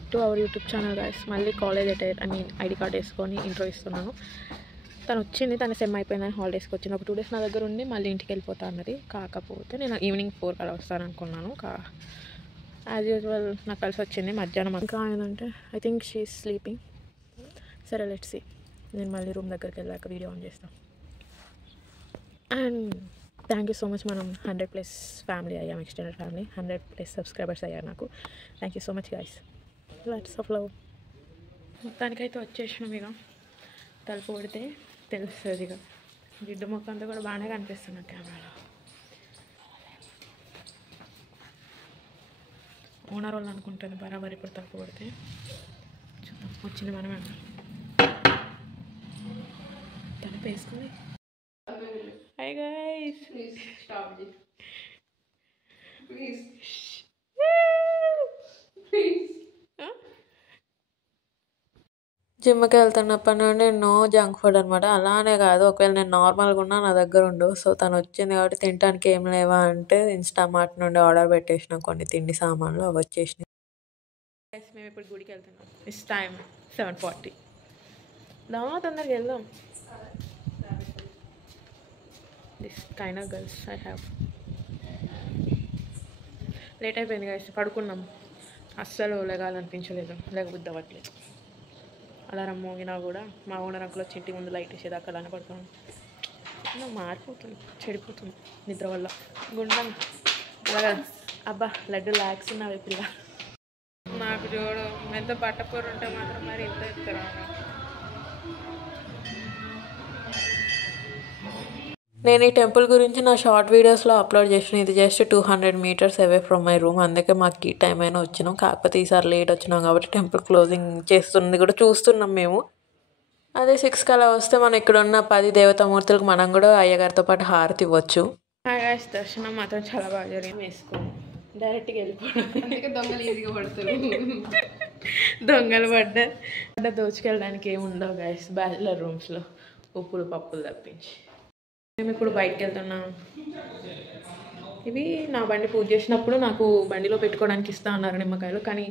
Back to our YouTube channel guys. మళ్ళీ college attire ID card వేసుకొని intro ఇస్తున్నాను. తను వచ్చింది, తన సెమ్ అయిపోయిందని హాలిడేస్కి వచ్చింది. ఒక 2 days నా దగ్గర ఉండి మళ్ళీ ఇంటికి వెళ్ళిపోతా అన్నది. కాకపోతే నేను ఈవినింగ్ 4 అలా వస్తాను అనుకున్నాను. యాజ్ యూజువల్ నాకు కలిసి వచ్చింది మధ్యాహ్నం. ఇంకా ఏంటంటే I think she is sleeping. సరే లెట్స్ సీ. నేను మళ్ళీ రూమ్ దగ్గరికి వెళ్ళాక వీడియో ఆన్ చేస్తాను. And thank you so much. మనం 100+ ఫ్యామిలీ అయ్యాం, ఎక్స్టెండెడ్ ఫ్యామిలీ. 100+ సబ్స్క్రైబర్స్ అయ్యారు నాకు. Thank you so much guys. Lots of love. మొత్తానికైతే వచ్చేసినాం. ఇక తలుపు కొడితే తెలుస్తుంది. ఇక జిడ్డు మొక్కంతా కూడా బాగానే కనిపిస్తుంది కెమెరాలో. ఓనర్ వాళ్ళు అనుకుంటుంది బరాబర్ ఇప్పుడు తలుపు కొడితే. వచ్చింది మనమే తలుపు వేసుకుని. Hi guys. Please stop this. Please. Please. జిమ్కి వెళ్తున్నప్పటి నుండి నో జంక్ ఫుడ్ అనమాట. అలానే కాదు, ఒకవేళ నేను నార్మల్గా ఉన్నా నా దగ్గర ఉండవు. సో తను వచ్చింది కాబట్టి తినడానికి ఏం లేవా అంటే ఇన్స్టామార్ట్ నుండి ఆర్డర్ పెట్టేసినాం కొన్ని తిండి సామాన్లు, అవి వచ్చేసినాయి. మేము ఇప్పుడు గుడికి వెళ్తున్నాం. It's time 7:40. తొందరగా వెళ్దాం. This kind of girls I have. Late అయిపోయింది కదా, పడుకున్నాం. అస్సలు లేగాలనిపించలేదు, లేకపోతే అవ్వట్లేదు. అలారం మోగినా కూడా మా ఓనర్ అంకుల్ వచ్చి ఇంటి ముందు లైట్ వేసేదాకా అలానే పడుకున్నాం. మారిపోతుంది, చెడిపోతుంది నిద్ర వల్ల. గుండం అలాగా అబ్బా లడ్డు లాక్స్ ఉన్నావే పిల్ల. నాకు చూడు ఎంత బట్టపూర ఉంటే మాత్రం మరి ఎంత ఇస్తారా. నేను ఈ టెంపుల్ గురించి నా షార్ట్ వీడియోస్లో అప్లోడ్ చేసిన. ఇది just 200 meters away from my room. అందుకే మాకు ఈ టైం అయినా వచ్చినాం. కాకపోతే ఈసారి లేట్ వచ్చినాం కాబట్టి టెంపుల్ క్లోజింగ్ చేస్తుంది కూడా చూస్తున్నాం మేము. అదే 6 అలా వస్తే మనం ఇక్కడ ఉన్న 10 దేవతామూర్తులకు మనం కూడా అయ్యగారితో పాటు హారతి ఇవ్వచ్చు. దర్శనం మాత్రం చాలా బాగా జరిగింది. వేసుకోండి, డైరెక్ట్గా వెళ్ళిపోవడం. అందుకే దొంగలు ఈజీగా పడుతుంది. దొంగలు పడ్డ దోచుకెళ్ళడానికి ఏమి ఉండవు గైస్ బ్యాచిలర్ రూమ్స్లో, ఉప్పులు పప్పులు తప్పించి. మేము ఇప్పుడు బయటకు వెళ్తున్నాం. ఇవి నా బండి పూజ చేసినప్పుడు నాకు బండిలో పెట్టుకోవడానికి ఇస్తా అన్నారు నిమ్మకాయలు. కానీ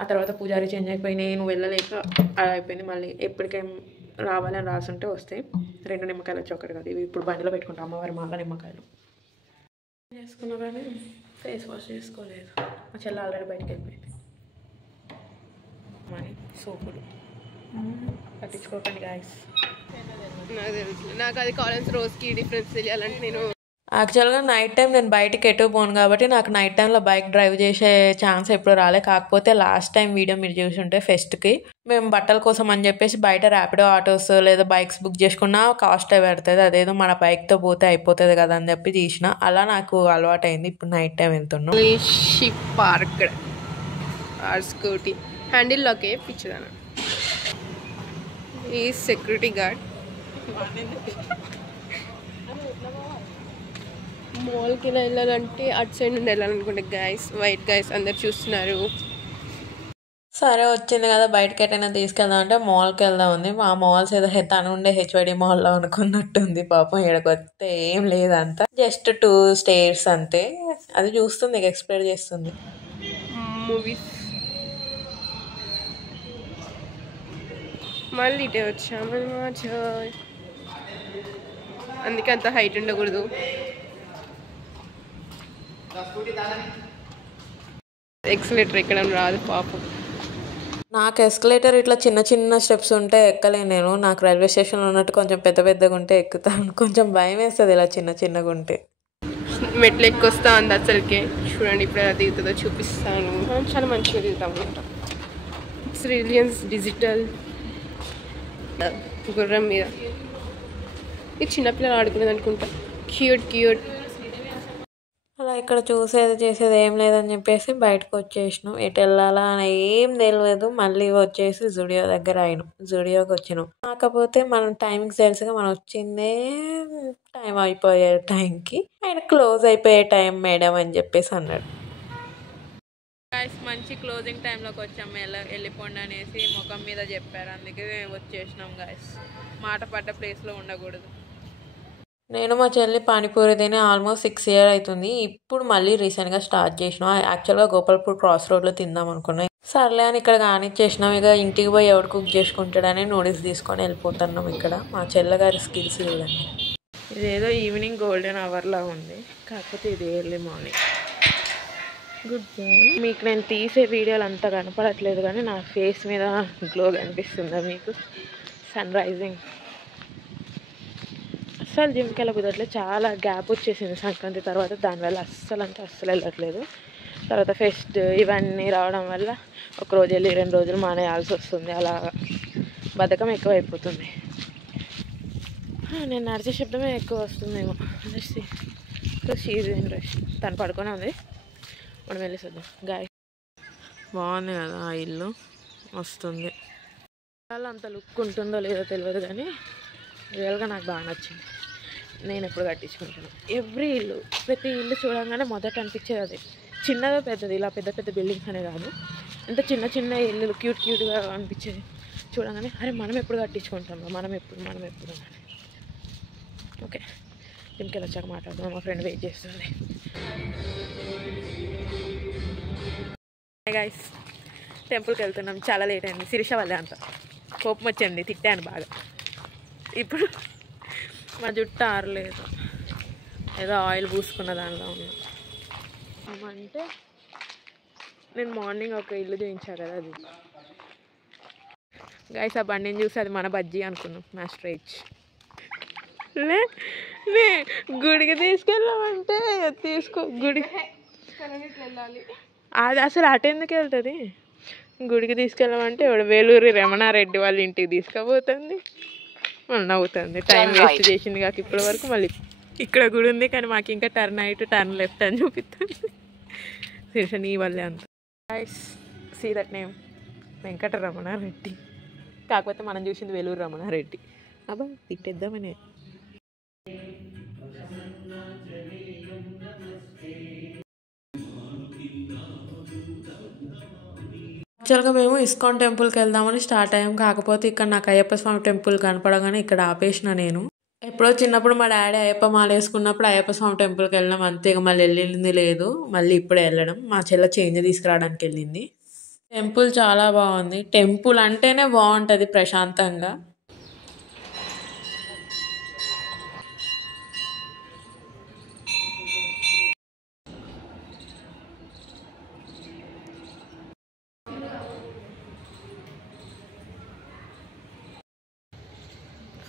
ఆ తర్వాత పూజారి చేంజ్ అయిపోయి నేను వెళ్ళలేక అలా అయిపోయింది. మళ్ళీ ఎప్పటికేం రావాలని రాసుంటే వస్తాయి. 2 నిమ్మకాయలు వచ్చి ఒకటి కాదు. ఇవి ఇప్పుడు బండిలో పెట్టుకుంటాం. అమ్మవారి మాల నిమ్మకాయలు చేసుకున్నా కానీ ఫేస్ వాష్ చేసుకోలేదు. మా చెల్ల ఆల్రెడీ బయటకు వెళ్ళిపోయింది. మరి సోపులు పట్టించుకోకండి గాయస్. నాకు తెలుసు, నాకు అది కాలేజ్ రోజుకి డిఫరెన్స్ తెలియాలంటే నేను యాక్చువల్గా నైట్ టైం నేను బయటికి ఎటు పోను కాబట్టి నాకు నైట్ టైంలో బైక్ డ్రైవ్ చేసే ఛాన్స్ ఎప్పుడు రాలే. కాకపోతే లాస్ట్ టైం వీడియో మీరు చూసి ఉంటే ఫెస్ట్కి మేము బట్టల కోసం అని చెప్పేసి బయట ర్యాపిడో ఆటోస్ లేదా బైక్స్ బుక్ చేసుకున్నా కాస్ట్ పడుతుంది. అదేదో మన బైక్తో పోతే అయిపోతుంది కదా అని చెప్పి తీసిన. అలా నాకు అలవాటు అయింది. ఇప్పుడు నైట్ టైం వెళ్తున్నాం. షిప్ పార్క్ ఆర్ స్కూటీ హ్యాండిల్లోకే పిచ్చిదాను. ఈ సెక్యూరిటీ గార్డ్ మాల్కి వెళ్ళాలంటే అటు సైడ్ నుండి వెళ్ళాలనుకుంటే గైస్, వైట్ గైస్ అందరు చూస్తున్నారు. సరే వచ్చింది కదా బయటకి ఎటైనా తీసుకెళ్దాం అంటే మాల్కి వెళ్దాం ఉంది. మా మాల్స్ ఏదో తను ఉండే హెచ్వైడి మాల్లో అనుకున్నట్టుంది. పాపం ఇక్కడికి వస్తే ఏం లేదంతా, జస్ట్ 2 stairs అంతే. అది చూస్తుంది, ఎక్స్ప్లోర్ చేస్తుంది. మూవీస్ మళ్ళీ ఇటే వచ్చాము. అందుకే అంత హైట్ ఉండకూడదు. ఎక్సలేటర్ ఎక్కడం రాదు పాపం. నాకు ఎస్కలేటర్ ఇట్లా చిన్న చిన్న స్టెప్స్ ఉంటే ఎక్కలేను నేను. నాకు రైల్వే స్టేషన్లో ఉన్నట్టు కొంచెం పెద్ద పెద్దగా ఉంటే ఎక్కుతాను. కొంచెం భయం వేస్తుంది ఇలా చిన్న చిన్నగా ఉంటే. మెట్లు ఎక్కువస్తా ఉంది అసలుకే. చూడండి ఇప్పుడు ఎలా దిగుతుందో చూపిస్తాను. చాలా మంచిగా దిగుతాం అనమాట. ఇట్స్ రిలయన్స్ డిజిటల్ గుర్రం మీద. ఇది చిన్నపిల్లలు ఆడుకునేది అనుకుంటా. Cute cute. అలా ఇక్కడ చూసేది చేసేది ఏం లేదని చెప్పేసి బయటకు వచ్చేసినాం. ఎటు వెళ్ళాలా అని ఏం తెలియదు. మళ్ళీ వచ్చేసి జుడియో దగ్గర అయినాం. జుడియోకి వచ్చినాం. కాకపోతే మనం టైంకి తెలుసుగా మనం వచ్చిందే టైం అయిపోయే టైంకి. ఆయన క్లోజ్ అయిపోయే టైం మేడం అని చెప్పేసి అన్నాడు. మంచి క్లోజింగ్ టైంలోకి వచ్చాము. వెళ్ళిపోండి అనేసి ముఖం మీద చెప్పారు. అందుకే వచ్చేసినాం గాయస్. మాట పడ్డ ప్లేస్లో ఉండకూడదు. నేను మా చెల్లి పానీపూరి తిని ఆల్మోస్ట్ 6 years అవుతుంది. ఇప్పుడు మళ్ళీ రీసెంట్గా స్టార్ట్ చేసినాం. యాక్చువల్గా గోపాల్పూర్ క్రాస్ రోడ్లో తిందాం అనుకున్నాం. సర్లే అని ఇక్కడ కానిచ్చేసినాం. ఇక ఇంటికి పోయి ఎవడు కుక్ చేసుకుంటాడని నూడిల్స్ తీసుకొని వెళ్ళిపోతున్నాం. ఇక్కడ మా చెల్లగారి స్కిల్స్ చూడండి. ఇదేదో ఈవినింగ్ గోల్డెన్ అవర్లా ఉంది, కాకపోతే ఇది ఎర్లీ మార్నింగ్. Good morning. మీకు నేను తీసే వీడియోలు అంతా కనపడట్లేదు కానీ నా ఫేస్ మీద గ్లో కనిపిస్తుందా మీకు? Sun rising. అస్సలు జిమ్కి వెళ్ళబోదట్లేదు, చాలా గ్యాప్ వచ్చేసింది సంక్రాంతి తర్వాత. దానివల్ల అస్సలు వెళ్ళట్లేదు. తర్వాత ఫెస్ట్ ఇవన్నీ రావడం వల్ల ఒకరోజు వెళ్ళి 2 రోజులు మానేయాల్సి వస్తుంది. అలా బద్ధకం ఎక్కువ అయిపోతుంది. నేను నడిచే శబ్దమే ఎక్కువ వస్తుందేమో. తను పడుకొని ఉంది, మనం వెళ్ళేసేద్దాం. గాయ బాగుంది కదా ఆ ఇల్లు, వస్తుంది. చాలా అంత లుక్ ఉంటుందో లేదో తెలియదు కానీ రియల్గా నాకు బాగా నచ్చింది. నేను ఎప్పుడు కట్టించుకుంటాను. ఎవ్రీ ఇల్లు, ప్రతి ఇల్లు చూడంగానే మొదట అనిపించేది అది. చిన్నదో పెద్దది, ఇలా పెద్ద పెద్ద బిల్డింగ్స్ అనే కాదు, ఎంత చిన్న చిన్న ఇల్లు క్యూట్గా అనిపించేది చూడంగానే. అరే మనం ఎప్పుడు కట్టించుకుంటాము, మనం ఎప్పుడు అని. ఓకే, దీనికి వచ్చాక మాట్లాడదాం. మా ఫ్రెండ్ వెయిట్ చేస్తుంది. గైస్, టెంపుల్కి వెళ్తున్నాం. చాలా లేట్ అయింది. శిరీష వల్లే అంత కోపం వచ్చింది, తిట్టాను బాగా. ఇప్పుడు మా జుట్టు ఆరలేదు, ఏదో ఆయిల్ పూసుకున్న దానిలో ఉన్నా. అంటే నేను మార్నింగ్ ఒక ఇల్లు చూపించా కదా, అది గైస్. ఆ బండిని చూసి అది మన బజ్జీ అనుకున్నాం. మాస్టర్ హెచ్ గుడికి తీసుకెళ్ళామంటే గుడి అది అసలు అటెందుకు వెళ్తుంది. గుడికి తీసుకెళ్ళామంటే ఇప్పుడు వేలూరి రమణారెడ్డి వాళ్ళ ఇంటికి తీసుకుపోతుంది. మళ్ళీ నవ్వుతుంది, టైం వేస్ట్ చేసింది కాక ఇప్పటి వరకు. మళ్ళీ ఇక్కడ గుడి ఉంది కానీ మాకు ఇంకా టర్న్ రైట్ టర్న్ లెఫ్ట్ అని చూపిస్తుంది. శిరీష నీ వల్లే అంత. Guys, see that name, Venkata Ramanareddy. కాకపోతే మనం చూసింది వేలూరు రమణారెడ్డి. అబ్బా తిట్టేద్దామని. యాక్చువల్గా మేము ఇస్కాన్ టెంపుల్కి వెళ్దామని స్టార్ట్ అయ్యాం. కాకపోతే ఇక్కడ నాకు అయ్యప్ప స్వామి టెంపుల్ కనపడగానే ఇక్కడ ఆపేసిన. నేను ఎప్పుడో చిన్నప్పుడు మా డాడీ అయ్యప్ప మాల వేసుకున్నప్పుడు అయ్యప్ప స్వామి టెంపుల్కి వెళ్ళినాం అంతే. ఇక మళ్ళీ వెళ్ళింది లేదు. మళ్ళీ ఇప్పుడే వెళ్ళడం. మా చెల్ల చేంజ్ తీసుకురావడానికి వెళ్ళింది. టెంపుల్ చాలా బాగుంది. టెంపుల్ అంటేనే బాగుంటుంది ప్రశాంతంగా.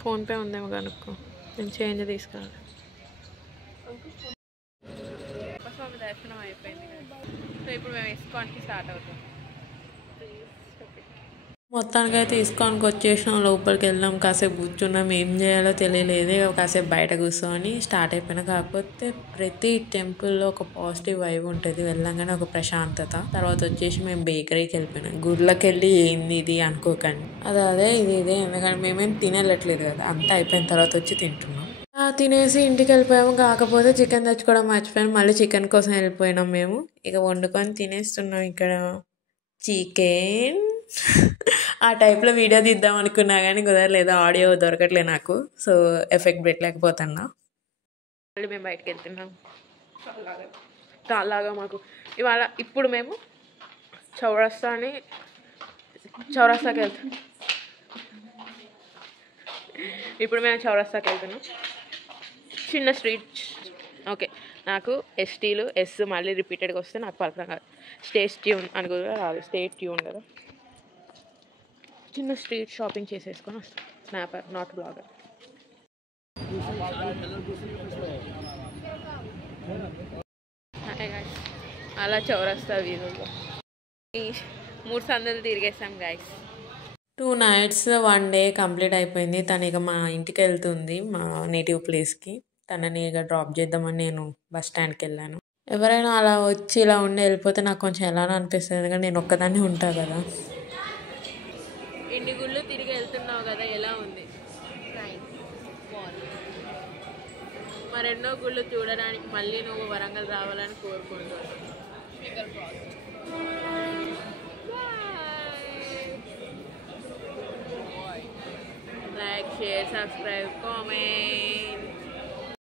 ఫోన్పే ఉందేమో కనుక్కో, నేను చేంజ్ తీసుకురాలి. స్వామి దర్శనం అయిపోయింది. సో ఇప్పుడు మేము ఇస్కాన్కి స్టార్ట్ అవుతాం. మొత్తానికి అయితే ఇస్కాన్కి వచ్చేసినాం. లోపలికి వెళ్ళాం, కాసేపు కూర్చున్నాం. ఏం చేయాలో తెలియలేదే, కాసేపు బయట కూర్చొని స్టార్ట్ అయిపోయినా. కాకపోతే ప్రతి టెంపుల్లో ఒక పాజిటివ్ వైబ్ ఉంటుంది. వెళ్ళంగానే ఒక ప్రశాంతత. తర్వాత వచ్చేసి మేము బేకరీకి వెళ్ళిపోయినాం. గుళ్ళకి వెళ్ళి ఏంది ఇది అనుకోకండి, అదే ఇదే. ఎందుకంటే మేమేం తినేళ్ళట్లేదు కదా, అంతా అయిపోయిన తర్వాత వచ్చి తింటున్నాం. తినేసి ఇంటికి వెళ్ళిపోయాము. కాకపోతే చికెన్ తెచ్చుకోవడం మర్చిపోయాము. మళ్ళీ చికెన్ కోసం వెళ్ళిపోయినాం మేము. ఇక వండుకొని తినేస్తున్నాం ఇక్కడ చికెన్. ఆ టైప్లో వీడియో తీద్దాం అనుకున్నా కానీ కుదరలేదు, ఆడియో దొరకట్లే నాకు. సో ఎఫెక్ట్ పెట్టలేకపోతున్నా. మళ్ళీ మేము బయటకు వెళ్తున్నాం. చాలాగా మాకు ఇప్పుడు మేము చౌరస్తాకి వెళ్తాం. చిన్న స్ట్రీట్. ఓకే, నాకు ఎస్టీలు ఎస్ మళ్ళీ రిపీటెడ్గా వస్తే నాకు పలకడం కాదు. స్టేట్ ట్యూన్ అని కూడా రాదు, స్టేట్ ట్యూన్ కదా. చిన్న స్ట్రీట్ షాపింగ్ చేసేసుకొని వస్తాం. Snapper, not blogger. అలా చౌరస్తా వీధుల్లో 3 సందులు తిరిగేసాం గైస్. 2 nights 1 day కంప్లీట్ అయిపోయింది. తను ఇక మా ఇంటికి వెళ్తుంది, మా నేటివ్ ప్లేస్కి. తనని ఇక డ్రాప్ చేద్దామని నేను బస్ స్టాండ్కి వెళ్ళాను. ఎవరైనా అలా వచ్చి ఇలా ఉండి వెళ్ళిపోతే నాకు కొంచెం ఎలానో అనిపిస్తుంది, ఎందుకంటే నేను ఒక్కదాన్ని ఉంటాను కదా. ఇన్ని గుళ్ళు తిరిగి వెళ్తున్నావు కదా, ఎలా ఉంది? మరెన్నో గుళ్ళు చూడడానికి మళ్ళీ నువ్వు వరంగల్ రావాలని కోరుకుంటున్నాను. Like, share, subscribe, comment.